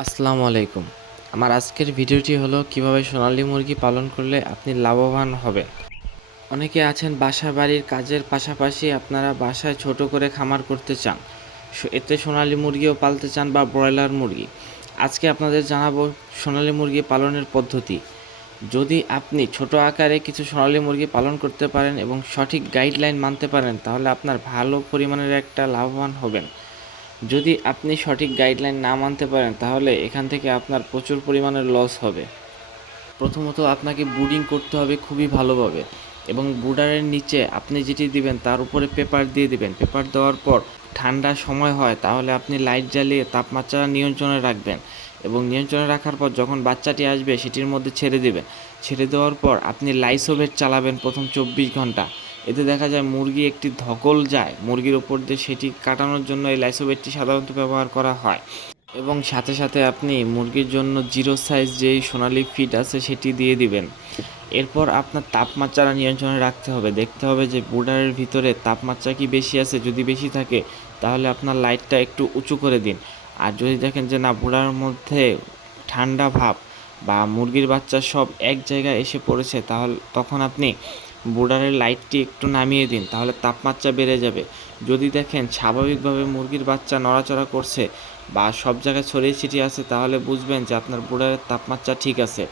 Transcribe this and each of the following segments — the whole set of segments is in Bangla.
আসসালামু আলাইকুম। আমার আজকের ভিডিওটি হলো কিভাবে সোনালী মুরগি পালন করলে আপনি লাভবান হবেন। অনেকে আছেন বাসা বাড়ির কাজের পাশাপাশি আপনারা বাসায় ছোট করে খামার করতে চান, এতে সোনালী মুরগিও পালতে চান বা ব্রয়লার মুরগি। আজকে আপনাদের জানাবো সোনালী মুরগি পালনের পদ্ধতি। যদি আপনি ছোট আকারে কিছু সোনালী মুরগি পালন করতে পারেন এবং সঠিক গাইডলাইন মানতে পারেন, তাহলে আপনার ভালো পরিমাণের একটা লাভবান হবেন। যদি আপনি সঠিক গাইডলাইন না মানতে পারেন, তাহলে এখান থেকে আপনার প্রচুর পরিমাণের লস হবে। প্রথমত আপনাকে ব্রুডিং করতে হবে খুবই ভালোভাবে, এবং ব্রুডারের নিচে আপনি যেটি দিবেন তার উপরে পেপার দিয়ে দিবেন। পেপার দেওয়ার পর ঠান্ডা সময় হয় তাহলে আপনি লাইট জ্বালিয়ে তাপমাত্রা নিয়ন্ত্রণে রাখবেন, এবং নিয়ন্ত্রণে রাখার পর যখন বাচ্চাটি আসবে সেটির মধ্যে ছেড়ে দেবেন। ছেড়ে দেওয়ার পর আপনি লাইসোভেট চালাবেন প্রথম 24 ঘন্টা। এতে দেখা যায় মুরগি একটি ধকল যায় মুরগির ওপর দিয়ে, সেটি কাটানোর জন্য এই লাইসোভেটটি সাধারণত ব্যবহার করা হয়। এবং সাথে সাথে আপনি মুরগির জন্য জিরো সাইজ যেই সোনালি ফিড আছে সেটি দিয়ে দিবেন। এরপর আপনার তাপমাত্রা নিয়ন্ত্রণে রাখতে হবে, দেখতে হবে যে ব্রুডারের ভিতরে তাপমাত্রা কি বেশি আছে। যদি বেশি থাকে তাহলে আপনার লাইটটা একটু উঁচু করে দিন। আর যদি দেখেন যে না, ব্রুডারের মধ্যে ঠান্ডা ভাব বা মুরগির বাচ্চা সব এক জায়গায় এসে পড়েছে, তাহলে তখন আপনি ব্রুডারের লাইটটি একটু নামিয়ে দিন, তাহলে তাপমাত্রা বেড়ে যাবে। যদি দেখেন স্বাভাবিকভাবে মুরগির বাচ্চা নড়াচড়া করছে বা সব জায়গায় ছড়িয়ে ছিটিয়ে আছে, তাহলে বুঝবেন যে আপনার ব্রুডারের তাপমাত্রা ঠিক আছে।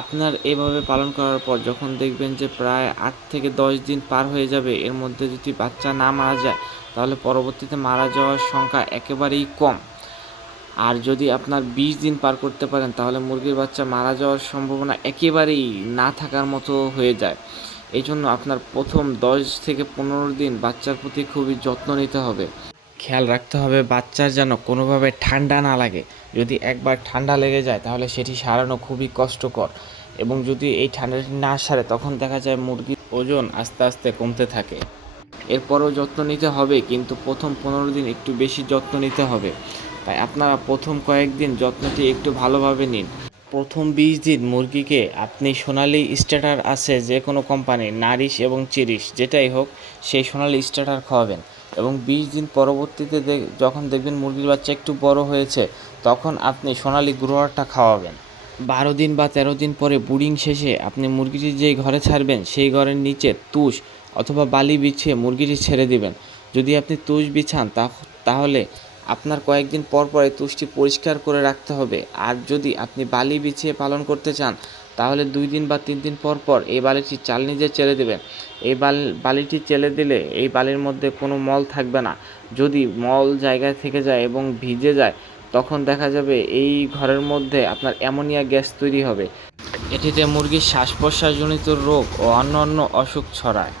আপনার এভাবে পালন করার পর যখন দেখবেন যে প্রায় 8 থেকে 10 দিন পার হয়ে যাবে, এর মধ্যে যদি বাচ্চা না মারা যায়, তাহলে পরবর্তীতে মারা যাওয়ার সংখ্যা একেবারেই কম। আর যদি আপনার 20 দিন পার করতে পারেন, তাহলে মুরগির বাচ্চা মারা যাওয়ার সম্ভাবনা একেবারেই না থাকার মতো হয়ে যায়। এই জন্য আপনার প্রথম 10 থেকে 15 দিন বাচ্চার প্রতি খুবই যত্ন নিতে হবে। খেয়াল রাখতে হবে বাচ্চার যেন কোনোভাবে ঠান্ডা না লাগে। যদি একবার ঠান্ডা লেগে যায় তাহলে সেটি সারানো খুবই কষ্টকর, এবং যদি এই ঠান্ডাটি না সারে তখন দেখা যায় মুরগির ওজন আস্তে আস্তে কমতে থাকে। এরপরও যত্ন নিতে হবে, কিন্তু প্রথম 15 দিন একটু বেশি যত্ন নিতে হবে। তাই আপনারা প্রথম কয়েকদিন যত্নটি একটু ভালোভাবে নিন। প্রথম 20 দিন মুরগিকে আপনি সোনালি স্টার্টার আছে যে কোনো কোম্পানির, নারিশ এবং চেরিশ যেটাই হোক, সেই সোনালি স্টার্টার খাওয়াবেন। এবং 20 দিন পরবর্তীতে যখন দেখবেন মুরগির বাচ্চা একটু বড় হয়েছে, তখন আপনি সোনালি গ্রোয়ারটা খাওয়াবেন। 12 দিন বা 13 দিন পরে ব্রুডিং শেষে আপনি মুরগিটি যেই ঘরে ছাড়বেন সেই ঘরের নিচে তুষ অথবা বালি বিছিয়ে মুরগিটি ছেড়ে দিবেন। যদি আপনি তুষ বিছান তাহলে আপনার কয়েকদিন পর পর এই তুষটি পরিষ্কার করে রাখতে হবে। আর যদি আপনি বালি বিছিয়ে পালন করতে চান, তাহলে 2 দিন বা 3 দিন পর পর এই বালিটি চাল নিজে চেলে দেবেন। এই বালিটি চেলে দিলে এই বালির মধ্যে কোনো মল থাকবে না। যদি মল জায়গায় থেকে যায় এবং ভিজে যায়, তখন দেখা যাবে এই ঘরের মধ্যে আপনার অ্যামোনিয়া গ্যাস তৈরি হবে। এটিতে মুরগির শ্বাস প্রশ্বাসজনিত রোগ ও অন্যান্য অসুখ ছড়ায়।